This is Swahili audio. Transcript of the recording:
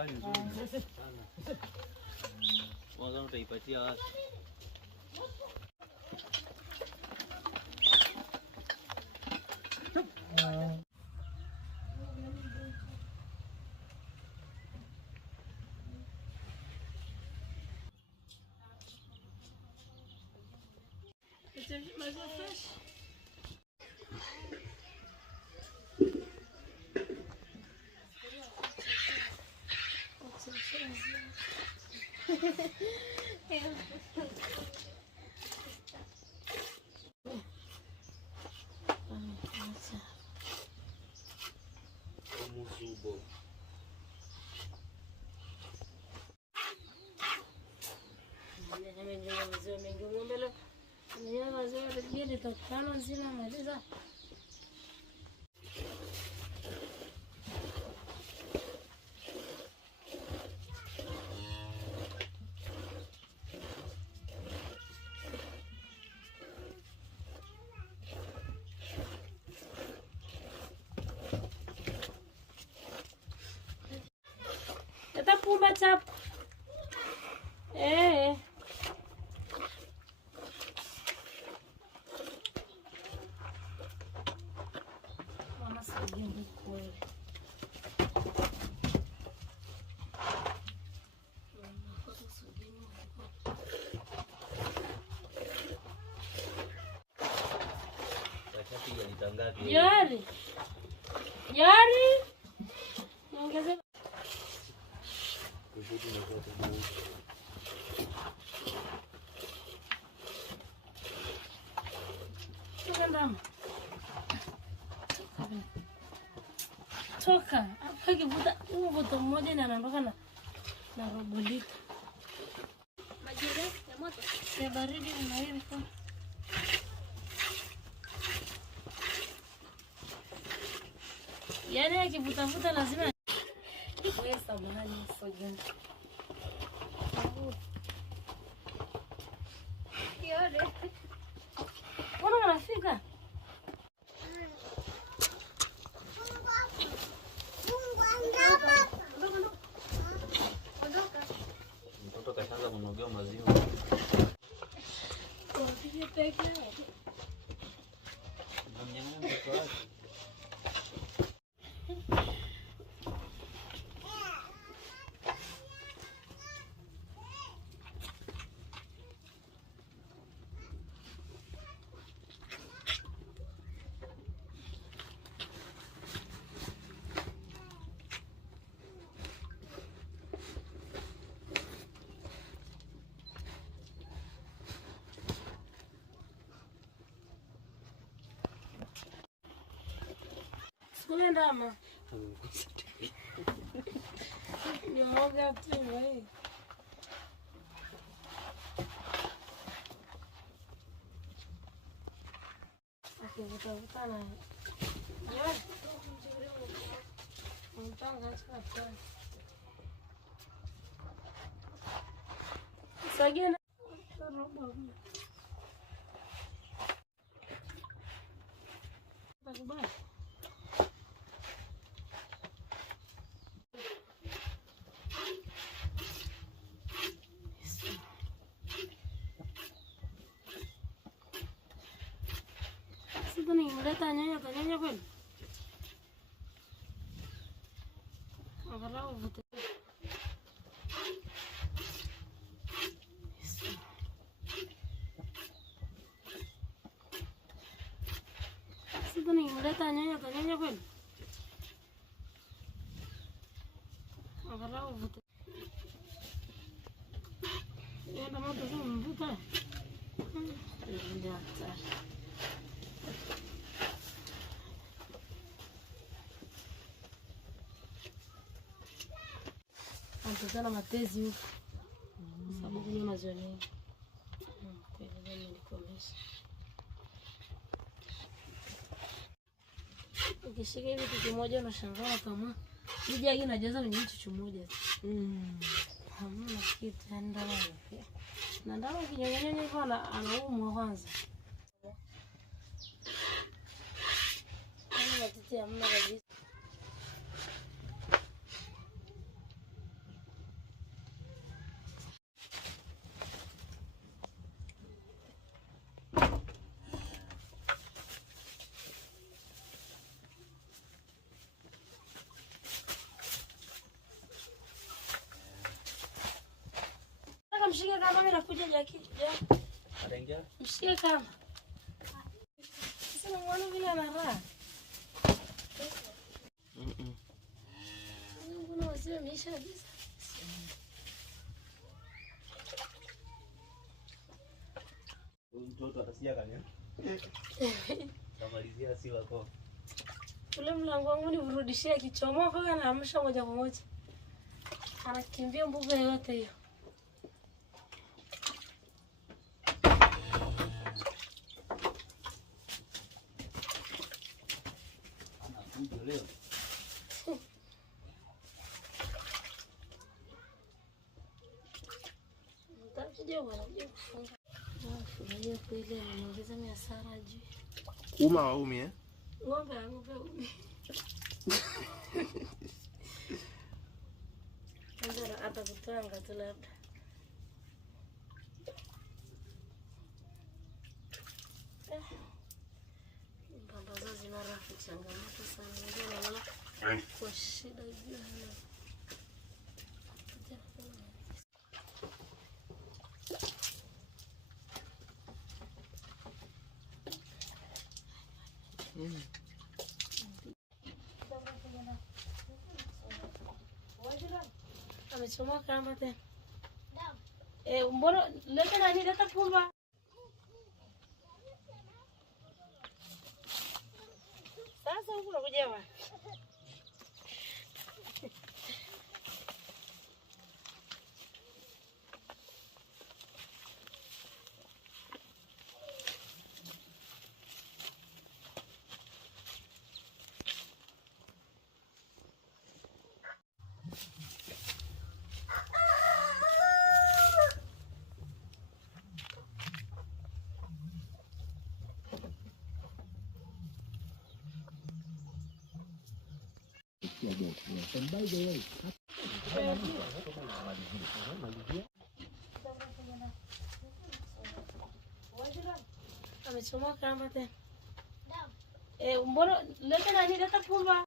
kali nzuri sana. Mwanzo utaipatia wapi? Mais uma fresh. Muzubo. Tá com uma chapa. É. Vamos seguir um coelho. Yari. Yari. Ongeza. Toka hapa kivuta uvuto mmoja na anaondoka na robo lita. Maji ya moto ya baridi na hivi kwa. Yaani akivuta lazima wewe sabuni sogeni. Kiole. Mbona unafika? Mtoto kashaanza kunogea maziwa. Kwa vile peke yake. Mnyang'anya mtoto wake. Ndama. Ni moga tu wewe. Akivuta na. Yeye. Mpanga chapa. Sagena. Robo. Takubali. Tanya kweli. Angalau vuta. Sasa ni tanya kweli. Angalau vuta. Ndio ndio moto mvuta. Ndio sasa. Anataka matezi huko. Sababu ni mazoni. Kwa hiyo nilikomesha. Ukishika hivi kitu kimoja unashangaa kama hija hii inajaza kwenye chuchu moja. Hamna kitu ndani yake. Na ndani kinyonyonya hivyo anaumwa kwanza. Kama matiti hamna kabisa. mshike kama mimi nakuja Jackie. Ataingia? Mshike kama. Sasa mwana vile ana raha. Mbona wazee wameisha kabisa? Mtoto atasikia kanya. Kamalizia si wako. Ule mlango wangu nirudishie kichomoka na amsha moja kwa moja. Anakimbia mbuga yote hiyo. Anakuja leo. Nitakuja bwana kufunga. Furahia kweli anaongeza hasara juu. Uma wa umi Ng'ombe umi. Ndio hata kutanga tu labda. Baba zazi mara changamoto sana ndio naona kwa shida juu hana. Amechomoka kamba tena. Mbona leta nani leta pumba. Sasa huko unakuja wapi? Amechomoka kamba tena. Mbona leta nani leta pumba.